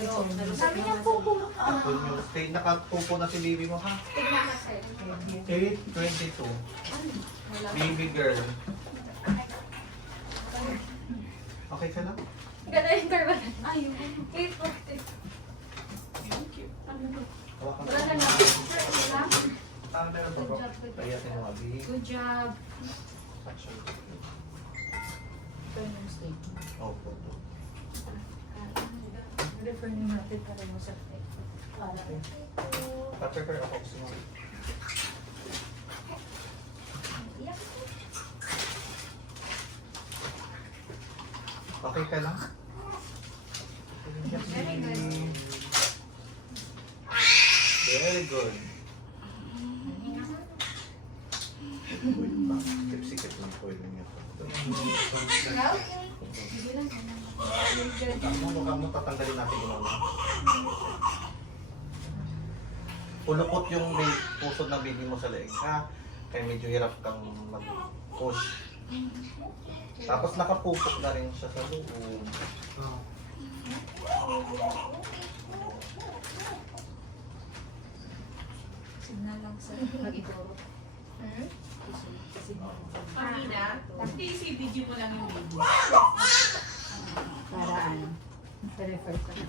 Pero, Sabi niya po po. Tapos yung stay, nakapupo na si baby mo ha? Tignan ka sir. 8:22. Baby girl. Okay ka lang? Ganda yung interval. Ayun. 8:40. Hawakan Wala na mo. lang. Sir, ano lang? Meron po. Good job, good job. Payasin mo abi. Good job. Action. Ito yung statement. Opo. Refer nyo natin para mo sa Pa-prepare ako kasi mo. Okay ka lang? Very good. Very good. Sikip-sikip lang po yun niya. Okay. Sige lang. Very good. Mukha mo tatanggalin natin yung mga. Pulupot yung pusod ng baby mo sa leeg ha. Kaya medyo hirap kang mag-push. Tapos nakapupok na rin siya sa loob. signal lang sa mag-ituro. Pamina, hindi video mo lang yung video. Paraan. Pa-refer ko na.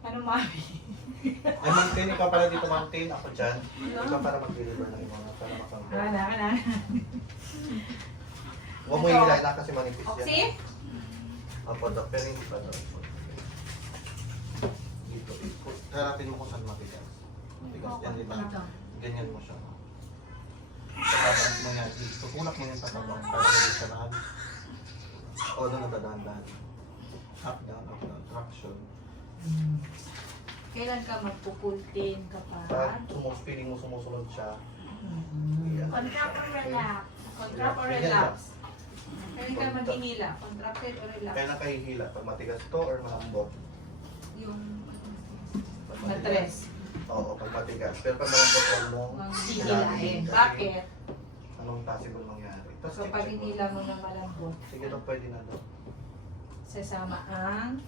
Ano mami? Ay, mountain, ikaw pala dito mountain. Ako dyan. Ikaw para mag-deliver ng mga para makangga. Wala. Huwag mo hilahin na kasi manipis yan. Oxy? Opo, Dok. Pero hindi pa daw. Dito, ikot. Harapin mo kung saan matigas. Matigas yan, di ba? Ganyan mo siya. Tataas mo yan. Dito, tulak mo yung tatabang. Para hindi siya lahat. O, doon natadahan-dahan. Up, down, traction. Kailan ka magpupultin kapag? Pag feeling mo sumusunod siya, yan. Contract or relax? Contract or Ganyan relax? lang. Kailan ka maghihila? Contracted or relax? Kailan ka hihila? Pag matigas to or malambot? Yung Pag Matres. Oo, pag matigas. Pero pag malambot, huwag mong hihilahin. Kasi Bakit? Anong possible mangyari? Tapos So pag hinila mo ng malambot, sige daw, pwede na daw. sasama ang...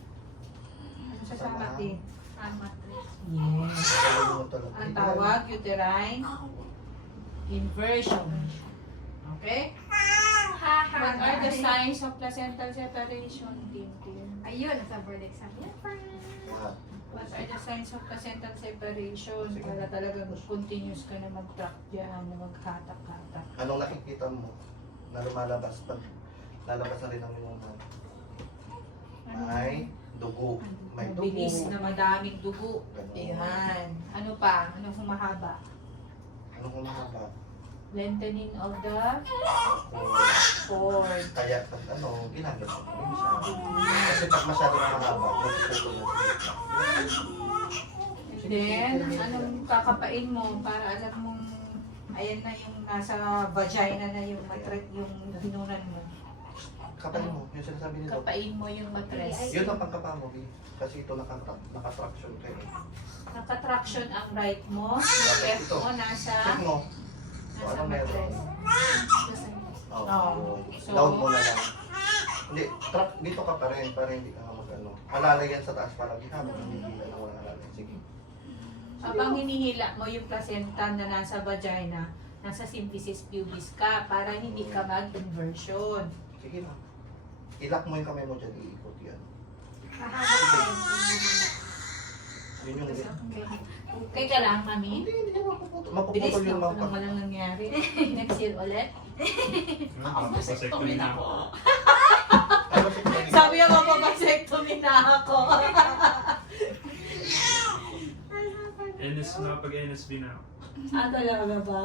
Ano sasama din? Ang mattress. Yes. Kailan mo talaga. Ang tawag, uterine inversion. Okay? What are the signs of placental separation? Ayun, sa board exam. Yan, Lahat. What are the signs of placental separation? Para talagang continuous ka na mag-track dyan, na maghatak-hatak. Anong nakikita mo na lumalabas pag lalabas na rin ang inuman? May dugo. May dugo. Mabilis na madaming dugo. Ganon. Ayan. Ano pa? Anong humahaba? Anong humahaba? Lengthening of the Kung cord. kaya pag ginagawa mo rin siya. Kasi pag masyado na mahaba, magpuputo na siya. Then, anong kakapain mo para alam mong ayan na yung nasa vagina na yung matret, yung hinunan mo. Kapal mo, yung sinasabi nito. Kapain mo yung matres. Yun ang pagkapa mo, B. Kasi ito nakatraction kayo. Nakatraction ang right mo. Dapat Left ito. mo nasa Check mo. So, nasa ano meron? matres. Oh, Oo. So- down mo na lang. Hindi, track dito ka pa rin, para hindi ka mag-ano. Alalay yan sa taas para di habang hindi na walang alalay. Sige. Habang hinihila mo yung placenta na nasa vagina, nasa symphysis pubis ka para hindi ka mag-inversion. Sige na. Ilak mo yung kamay mo dyan, iikot yan. Yun yung Okay ka lang, mami? Hindi yan mapuputol. Bilis Mapuputol na yung ako mga nang walang nangyari. Next year ulit. Vasectomy na ako. Sabi niya mapapasectomy na ako. NS na pag NSB na ako. Ah, talaga ba?